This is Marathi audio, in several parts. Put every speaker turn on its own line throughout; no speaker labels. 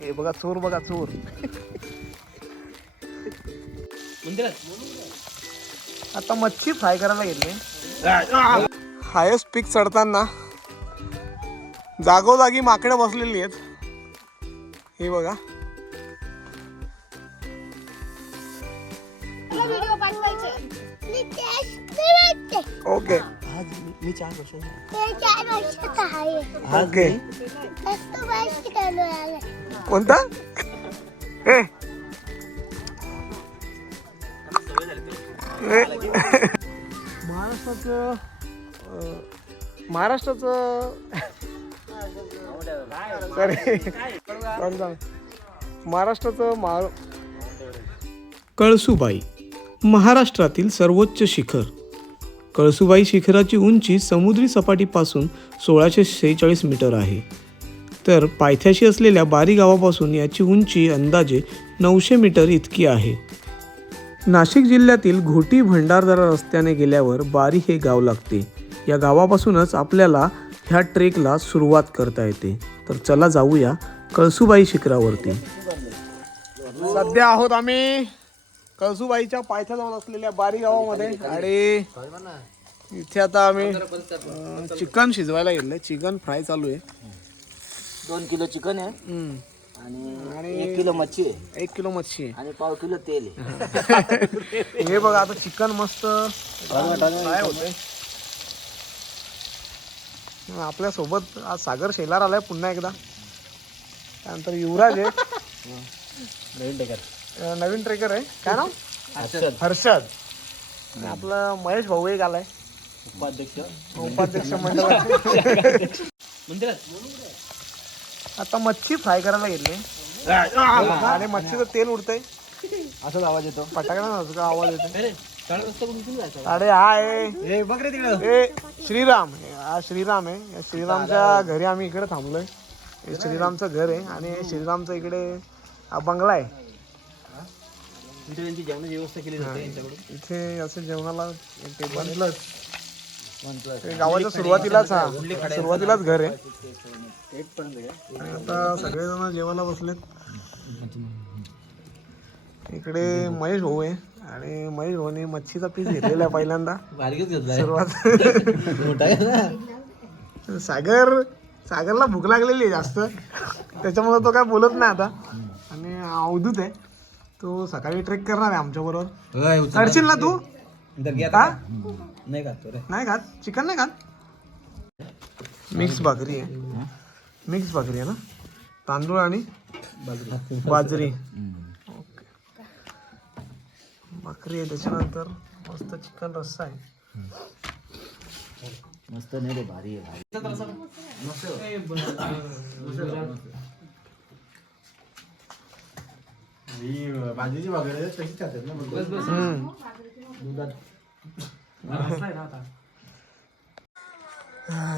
हे बघा चोर बघा चोर. आता मच्छी फ्राय करायला घेतली हायस्ट पीक चढताना जागोजागी माकडं बसलेली आहेत. हे बघा. ओके.
मी चार
वर्षाचा
ओके. कोणता? ए. महाराष्ट्राचं महाराष्ट्राचं सॉरी महाराष्ट्राचं महा
कळसुबाई महाराष्ट्रातील सर्वोच्च शिखर. कळसुबाई शिखराची उंची समुद्री सपाटीपासून सोळाशे सेहेचाळीस मीटर आहे. तर पायथ्याशी असलेल्या बारी गावापासून याची उंची अंदाजे नऊशे मीटर इतकी आहे. नाशिक जिल्ह्यातील घोटी भंडारदरा रस्त्याने गेल्यावर बारी हे गाव लागते. या गावापासूनच आपल्याला ह्या ट्रेकला सुरुवात करता येते. तर चला जाऊया कळसुबाई शिखरावरती.
सध्या आहोत आम्ही कळसुबाईच्या पायथ्याजवळ असलेल्या बारी गावामध्ये आणि इथे आता आम्ही चिकन शिजवायला घेतलंय चिकन फ्राय चालू आहे.
दोन किलो चिकन आहे.
हम्म.
आणि एक किलो मच्छी आहे.
एक किलो मच्छी
आणि पाव किलो तेल आहे.
हे बघा आता चिकन मस्त होतंय. आपल्यासोबत आज सागर शेलार आलाय पुन्हा एकदा. त्यानंतर युवराज आहे. अं, नवीन ट्रेकर आहे. काय नाव? हर्षद. आणि आपलं महेश भाऊ एक आलाय.
उपाध्यक्ष.
उपाध्यक्ष मंडळ. आता मच्छी फ्राय करायला घेतली आणि मच्छीचं तेल उडतंय.
असाच आवाज येतो.
फटाकडा का आवाज येतो अरे हा आहे
बघ रे तिकडे.
ए श्रीराम. हा श्रीराम आहे. या श्रीरामच्या घरी आम्ही इकडे थांबलोय. हे श्रीरामचं घर आहे आणि श्रीरामचं इकडे हा बंगला आहे.
इथे त्यांची जेवणाची व्यवस्था केली जाते यांच्याकडून
इथे असं जेवणाला टेबल गावाच्या सुरुवातीलाच हा. सुरुवातीलाच घर आहे. आणि आता सगळेजण जेवायला बसलेत. इकडे महेश भाऊ आहे. आणि महेश भाऊने मच्छीचा पीस घेतलेला आहे पहिल्यांदा. सुरुवात सागर सागरला भूक लागलेली आहे जास्त. त्याच्यामुळे तो काय बोलत नाही आता. आणि अवधूत आहे. तो सकाळी ट्रेक करणार आहे आमच्या बरोबर करशील ना तू?
तर घ्या
का?
नाही खातो रे.
नाही खात चिकन नाही खात मिक्स भाकरी आहे. मिक्स भाकरी आहे ना? तांदूळ आणि बाजरी. ओके. भाकरी आहे त्याच्यानंतर मस्त चिकन रस्सा आहे.
मस्त नाही रे भारी आहे भारी
हम्म.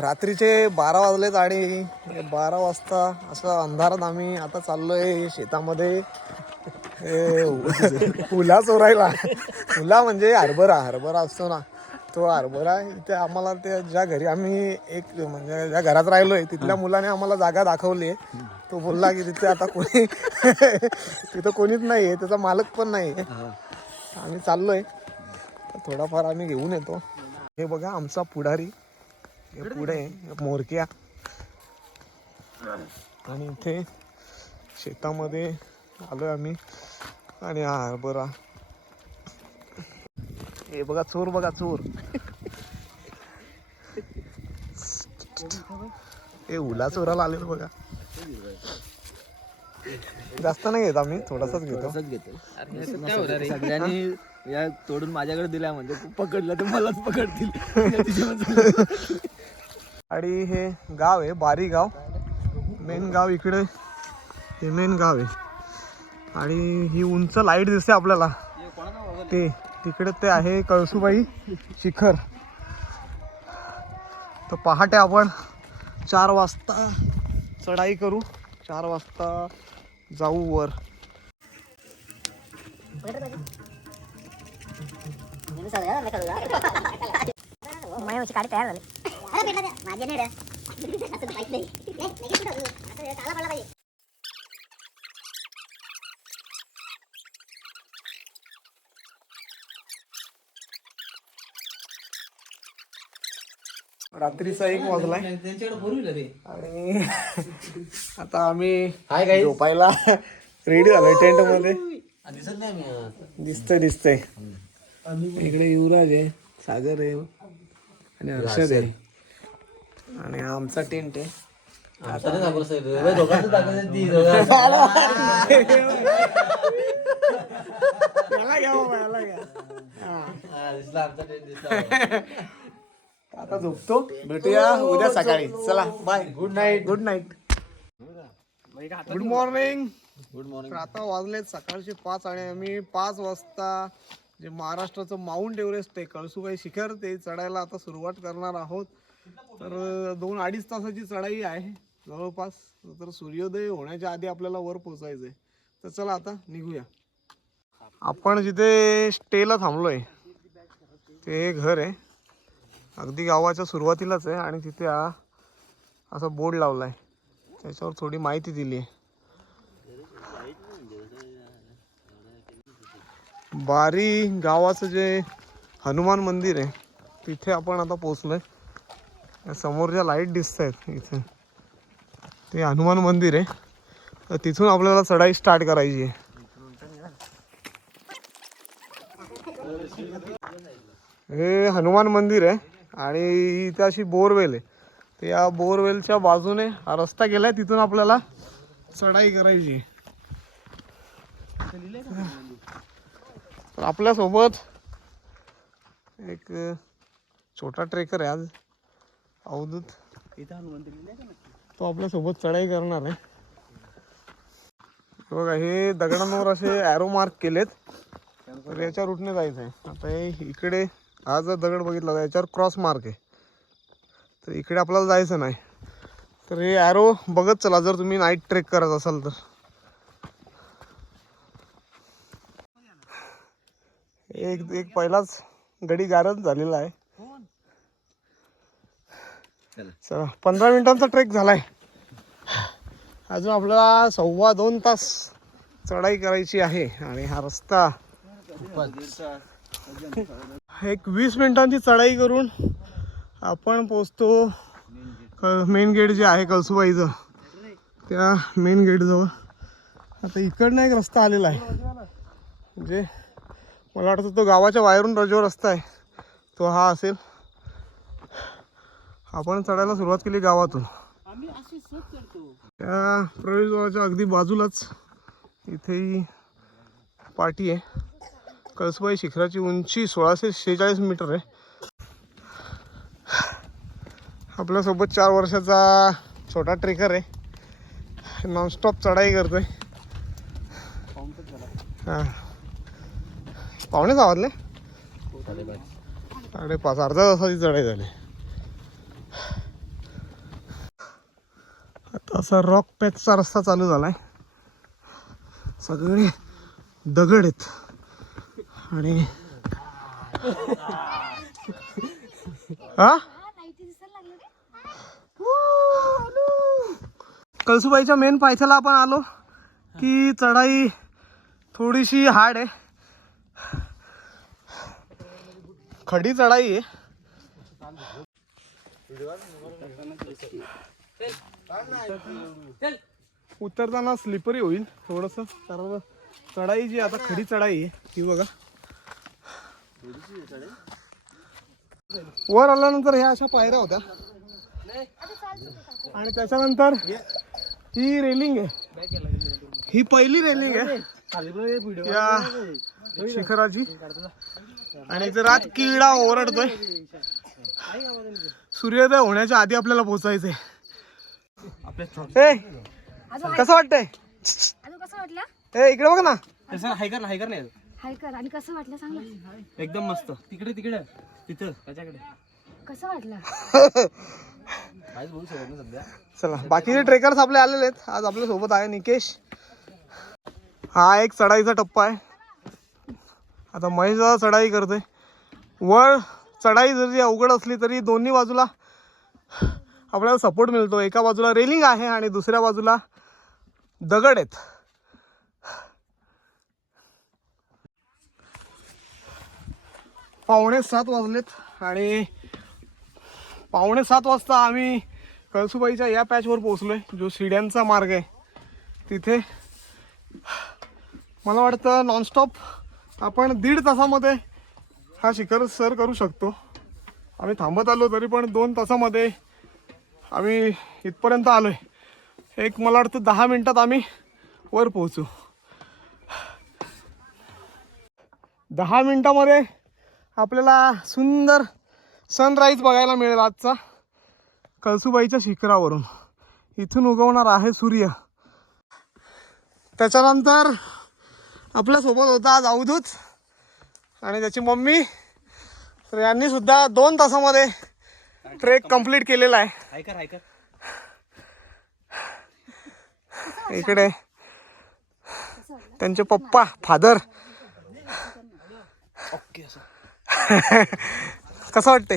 रात्रीचे बारा वाजलेत आणि बारा वाजता असं अंधारात आम्ही आता चाललोय शेतामध्ये. हे फुला चोरायला. फुला म्हणजे हरभरा हरभरा असतो ना. तो हरभरा इथे आम्हाला ते ज्या घरी आम्ही एक म्हणजे ज्या घरात राहिलोय तिथल्या मुलाने आम्हाला जागा दाखवली तो बोलला की तिथे आता कोणी तिथं कोणीच नाही आहे त्याचा मालक पण नाही आहे आम्ही चाललोय. तर थोडाफार आम्ही घेऊन येतो. हे बघा आमचा पुढारी. हे पुढे आहे, मोरक्या. आणि इथे शेतामध्ये आलोय आम्ही. आणि हा हरभरा हे बघा चोर बघा चोर. हे उला चोराला आलेलं बघा. जास्त नाही घेत आम्ही थोडासाच घेतो.
सगळ्यांनी या तोडून माझ्याकडे दिला म्हणजे तू पकडलं तर मलाच पकडतील.
आणि हे गाव आहे बारी गाव. मेन गाव इकडे. हे मेन गाव आहे. आणि ही उंच लाइट दिसते आपल्याला. ते तिकडे ते आहे कळसुबाई शिखर. तर पहाटे आपण चार वाजता चढाई करू चार वाजता जाऊ वर
माझी गाडी तयार झाली अरे भेटला माझे नाही रे असं माहीत नाही. नाही, नाही घेतलं तू. असं काला पडला पाहिजे
रात्रीचा एक वाजलाय.
त्यांच्याकडे बोलू रे
आणि आता आम्ही झोपायला रेडी झालोय
टेंटमध्ये.
दिसतंय दिसतंय. इकडे युवराज आहे सागर आहे आणि हर्षद आहे. आणि हा आमचा टेंट आहे
आता.
याला बाबा, याला घ्या. आता झोपतो. भेटूया उद्या सकाळी. चला bye good night good night good morning
good morning
तर आता वाजलेत सकाळचे पाच आणि आम्ही पाच वाजता जे महाराष्ट्राचं माउंट एव्हरेस्ट आहे कळसुबाई शिखर ते चढायला आता सुरुवात करणार आहोत. तर दोन अडीच तासाची चढाई आहे. जवळपास तर सूर्योदय होण्याच्या आधी आपल्याला वर पोचायचं आहे तर चला आता निघूया. आपण जिथे स्टेला थांबलोय ते घर आहे. अगदी गावाच्या सुरुवातीलाच आहे आणि तिथे हा असा बोर्ड लावला आहे त्याच्यावर थोडी माहिती दिली आहे. बारी गावाचं जे हनुमान मंदिर आहे तिथे आपण आता पोचलो आहे समोर समोरच्या लाइट दिसत आहेत इथे ते हनुमान मंदिर आहे. तर तिथून आपल्याला चढाई स्टार्ट करायची आहे. हे हनुमान मंदिर आहे. आणि इथे अशी बोरवेल आहे. तर या बोरवेलच्या बाजूने हा रस्ता गेलाय तिथून आपल्याला चढाई करायची. तर आपल्यासोबत एक छोटा ट्रेकर आहे आज अवधूत. तो आपल्यासोबत चढाई करणार आहे. बघा हे दगडांवर असे ॲरो मार्क केलेत. तर याच्या रूटने जायचं आहे आता हे इकडे हा जर दगड बघितला याच्यावर क्रॉस मार्क आहे. तर इकडे आपल्याला जायचं नाही. तर हे ॲरो बघत चला जर तुम्ही नाईट ट्रेक करत असाल तर. एक एक पहिलाच गडी गारद झालेला आहे. चला पंधरा मिनिटांचा ट्रेक झालाय. अजून आपल्याला सव्वा दोन तास चढाई करायची आहे आणि हा रस्ता. एक वीस मिनिटांची चढाई करून आपण पोचतो मेन गेट जे आहे कळसुबाईचं. त्या मेन गेटजवळ आता इकडनं एक रस्ता आलेला आहे. म्हणजे मला वाटतं तो गावाच्या बाहेरून जो रस्ता आहे तो हा असेल. आपण चढायला सुरुवात केली गावातून. त्या प्रवेशद्वाराच्या अगदी बाजूलाच इथेही पाटी आहे. कळसुबाई शिखराची उंची सोळाशे शेहेचाळीस मीटर आहे. आपल्यासोबत चार वर्षाचा छोटा ट्रेकर आहे. नॉनस्टॉप चढाई करतोय. हां. पाहुणेच सहा साडेपाच अर्धा तासाची चढाई झाली. आता असा रॉक पॅचचा रस्ता चालू झालाय. सगळे दगड आहेत. आणि हा? कळसुबाईच्या मेन पायथ्याला आपण आलो की चढाई थोडीशी हार्ड आहे. खडी चढाई आहे. उतरताना स्लिपरी होईल थोडस. कारण चढाई जी आता खडी चढाई आहे ती बघा. वर आल्यानंतर ह्या अशा पायऱ्या होत्या. आणि त्याच्यानंतर ही रेलिंग आहे. ही पहिली रेलिंग आहे. या शिखराची. आणि इथे रात किडा ओरडतोय. सूर्योदय होण्याच्या आधी आपल्याला
अजून
कसं वाटतंय?
अजून कसं वाटलं?
ए इकडे बघ ना.
हायकर ना हायकर नाही.
हाय कर. आणि कसं वाटलं सांग ना.
एकदम मस्त. तिकडे तिकडे. तिथं त्याच्याकडे.
कसं वाटलं?
काहीच बोलू शकत नाही सध्या.
चला बाकीचे ट्रेकर्स आपले आलेले आहेत. आज आपल्यासोबत आहे निकेश. हा एक चढाईचा टप्पा आहे. आता महेश दादा चढाई करतोय. वर चढाई जरी अवघड असली तरी दोन्ही बाजूला आपल्याला सपोर्ट मिळतो. एका बाजूला रेलिंग आहे आणि दुसऱ्या बाजूला दगड आहेत. पावणे सात वाजलेत आणि पावणे सात वाजता आम्ही कळसुबाईच्या या पॅचवर पोहोचलोय जो शिड्यांचा मार्ग आहे. तिथे मला वाटतं नॉनस्टॉप आपण दीड तासामध्ये हा शिखर सर करू शकतो. आम्ही थांबत आलो तरी पण दोन तासामध्ये आम्ही इथपर्यंत आलो आहे एक मला वाटतं दहा मिनटात आम्ही वर पोहोचू. दहा मिनटामध्ये आपल्याला सुंदर सनराईज बघायला मिळेल आजचा. कळसुबाईच्या शिखरावरून. इथून उगवणार आहे सूर्य. त्याच्यानंतर आपल्यासोबत होता आज अवधूत आणि त्याची मम्मी. तर यांनी सुद्धा दोन तासामध्ये ट्रेक कंप्लीट केलेला आहे. इकडे. त्यांचे पप्पा फादर
ओके असं.
कसं वाटते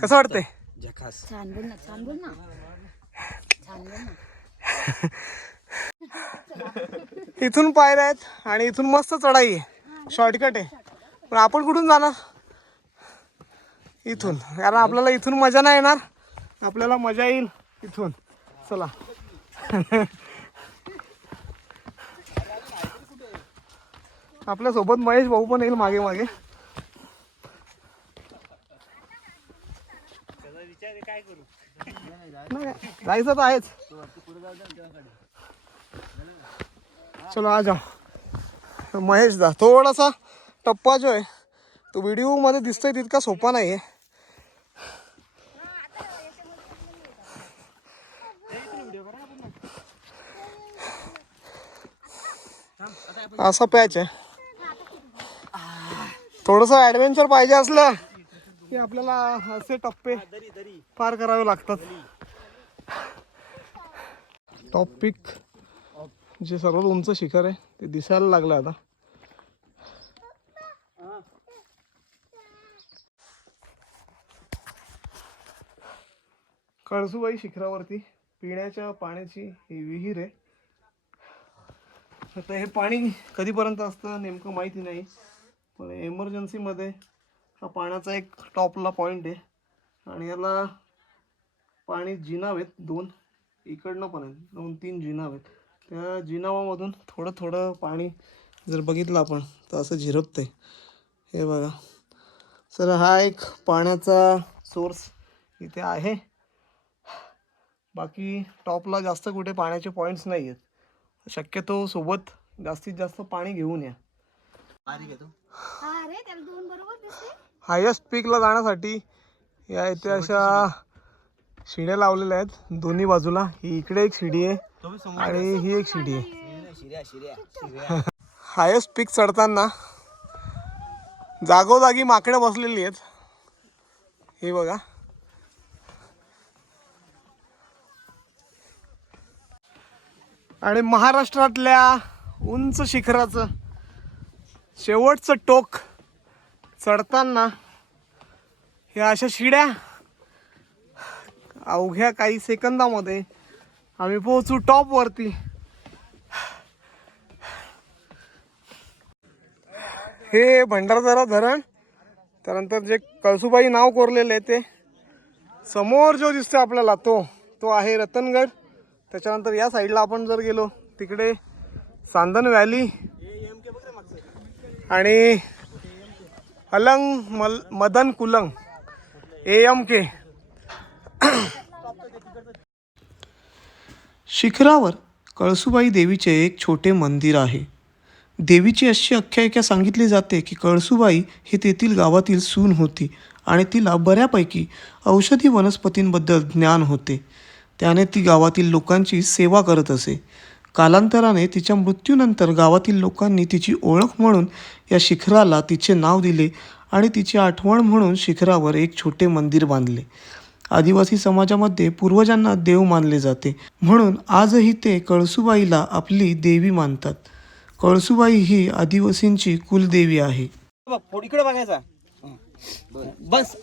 कसं वाटते
झकास
छान बोल ना छान बोल ना. छान बोल ना.
इथून पायऱ्या आहेत आणि इथून मस्त चढाई आहे. शॉर्टकट आहे. पण आपण कुठून जाणार? इथून. कारण आपल्याला इथून मजा नाही येणार. आपल्याला मजा येईल इथून. चला. आपल्यासोबत महेश भाऊ पण येईल मागे मागे नाही, जायचं तर आहेच. चलो आ जाओ महेश दा थोडासा टप्पा जो आहे तो व्हिडिओमध्ये दिसतोय तितका सोपा नाही आहे असा पॅच आहे. थोडस ऍडव्हेंचर पाहिजे असलं की आपल्याला असे टप्पे पार करावे लागतात. टॉप पिक जे सर्वात उंच शिखर आहे ते दिसायला लागलं आता. कळसुबाई शिखरावरती पिण्याच्या पाण्याची ही विहीर आहे. आता हे पाणी कधीपर्यंत असतं नेमकं माहिती नाही. पण एमर्जन्सीमध्ये हा पाण्याचा एक टॉपला पॉईंट आहे. आणि याला पाणी जिनाव आहेत दोन इकडनं पण आहेत. दोन तीन जिनाव आहेत त्या जिनावामधून थोडं थोडं पाणी जर बघितलं आपण तर असं झिरपतंय. हे बघा. सर हा एक पाण्याचा सोर्स इथे आहे. बाकी टॉपला जास्त कुठे पाण्याचे पॉईंट्स नाही आहेत. शक्यतो सोबत जास्तीत जास्त पाणी घेऊन या.
अरे त्याला दोन बरोबर दिसते
हायस्ट पीकला जाण्यासाठी या इथे अशा शिड्या लावलेल्या आहेत. दोन्ही बाजूला. ही इकडे एक शिडी आहे आणि ही एक शिडी आहे.
हायेस्ट
हायस्ट पीक चढताना जागोजागी माकडे बसलेली आहेत. हे बघा. आणि महाराष्ट्रातल्या उंच शिखराचं शेवटचं टोक चढताना ह्या अशा शिड्या अवघ्या काही सेकंदामध्ये आम्ही पोहोचू टॉपवरती हे भंडारदरा धरण त्यानंतर जे कळसुबाई नाव कोरलेले आहे ते समोर जो दिसतो आपल्याला तो तो आहे रतनगड. त्याच्यानंतर या साईडला आपण जर गेलो तिकडे सांदन व्हॅली आणि अलंग मल Madan Kulang A M K
शिखरावर कळसुबाई देवीचे एक छोटे मंदिर आहे. देवीची अशी आख्यायिका सांगितली जाते की कळसुबाई ही तेथील गावातील सून होती आणि तिला बऱ्यापैकी औषधी वनस्पतींबद्दल ज्ञान होते. त्याने ती गावातील लोकांची सेवा करत असे. कालांतराने तिच्या मृत्यूनंतर गावातील लोकांनी तिची ओळख म्हणून या शिखराला तिचे नाव दिले आणि तिची आठवण म्हणून शिखरावर एक छोटे मंदिर बांधले आदिवासी समाजामध्ये पूर्वजांना देव मानले जाते म्हणून आजही ते कळसुबाईला आपली देवी मानतात कळसुबाई ही आदिवासींची कुलदेवी आहे
इकडे बघायचा बस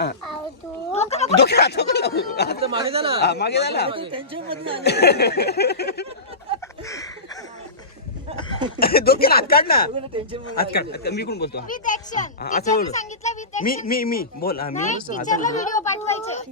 मागे झाला मागे झाला डोक्याला हात काढ ना. हात काढ हात काढ. मी कोण बोलतो? हा, असं बोल. मी मी मी. बोल. हा, मी
टीचरला व्हिडिओ पाठवायचे.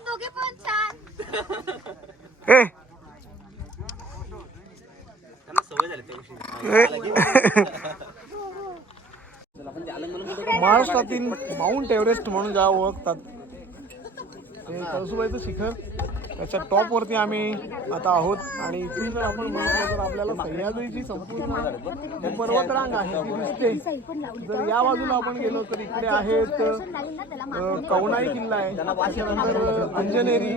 दोघे पण छान.
ए.
सवय झाली
महाराष्ट्रातील माउंट एव्हरेस्ट म्हणून ज्या ओळखतात ते कळसुबाईचं शिखर. त्याच्या टॉपवरती आम्ही आता आहोत आणि इथून जर आपण बघितलं तर आपल्याला सह्याद्रीची संपूर्ण पर्वतरांग आहे ती दिसते. जर या बाजूला आपण गेलो तर इकडे आहेत अ, कवनाई किल्ला आहे त्यानंतर अंजनेरी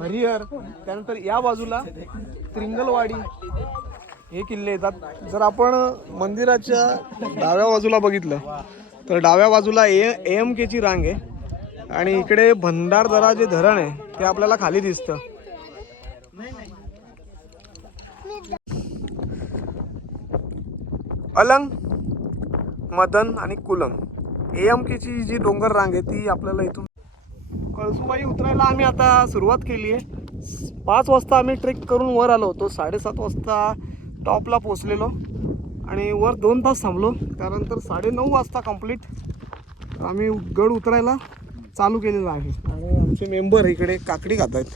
हरिहर त्यानंतर या बाजूला त्रिंगलवाडी हे किल्ले येतात. जर आपण मंदिराच्या डाव्या बाजूला बघितलं तर डाव्या बाजूला ए एम केची रांग आहे. आणि इकडे भंडारदरा जे धरण आहे ते आपल्याला खाली दिसतं. अलंग मदन आणि कुलंग. ए केची जी डोंगर रांग आहे ती आपल्याला इथून कळसुबाई उतरायला आम्ही आता सुरुवात केली आहे. पाच वाजता आम्ही ट्रेक करून वर आलो होतो. साडेसात वाजता टॉपला पोचलेलो आणि वर दोन तास थांबलो. त्यानंतर साडेनऊ वाजता कंप्लीट. आम्ही गड उतरायला चालू केलेलं आहे. आणि आमचे मेंबर इकडे काकडी खात आहेत.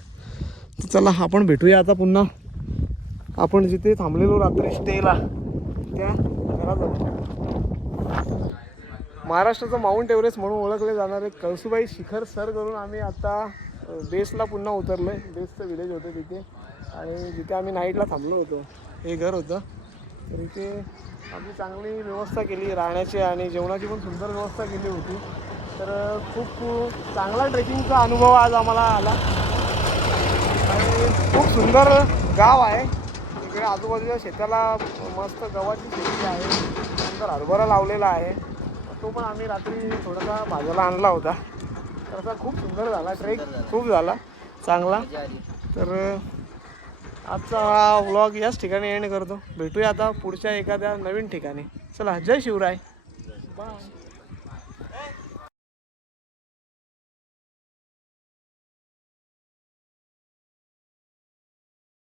तर चला आपण भेटूया आता पुन्हा. आपण जिथे थांबलेलो रात्री स्टेला त्या घराजवळ महाराष्ट्राचं माउंट एव्हरेस्ट म्हणून ओळखले जाणारे कळसुबाई शिखर सर करून आम्ही आता बेसला पुन्हा उतरलो आहे बेसचं विलेज होतं तिथे. आणि जिथे आम्ही नाईटला थांबलो होतो. हे घर होतं. तर इथे आम्ही चांगली व्यवस्था केली राहण्याची आणि जेवणाची पण सुंदर व्यवस्था केली होती. तर खूप खूप चांगला ट्रेकिंगचा अनुभव आज आम्हाला आला. आणि खूप सुंदर गाव आहे. इकडे आजूबाजूच्या शेताला मस्त गव्हाची शेती आहे. नंतर हरभरा लावलेला आहे. तो पण आम्ही रात्री थोडासा भाज्याला आणला होता. तर असा खूप सुंदर झाला ट्रेक. खूप झाला. चांगला. तर आजचा हा व्लॉग याच ठिकाणी एंड करतो. भेटूया आता पुढच्या एखाद्या नवीन ठिकाणी. चला जय शिवराय. बाय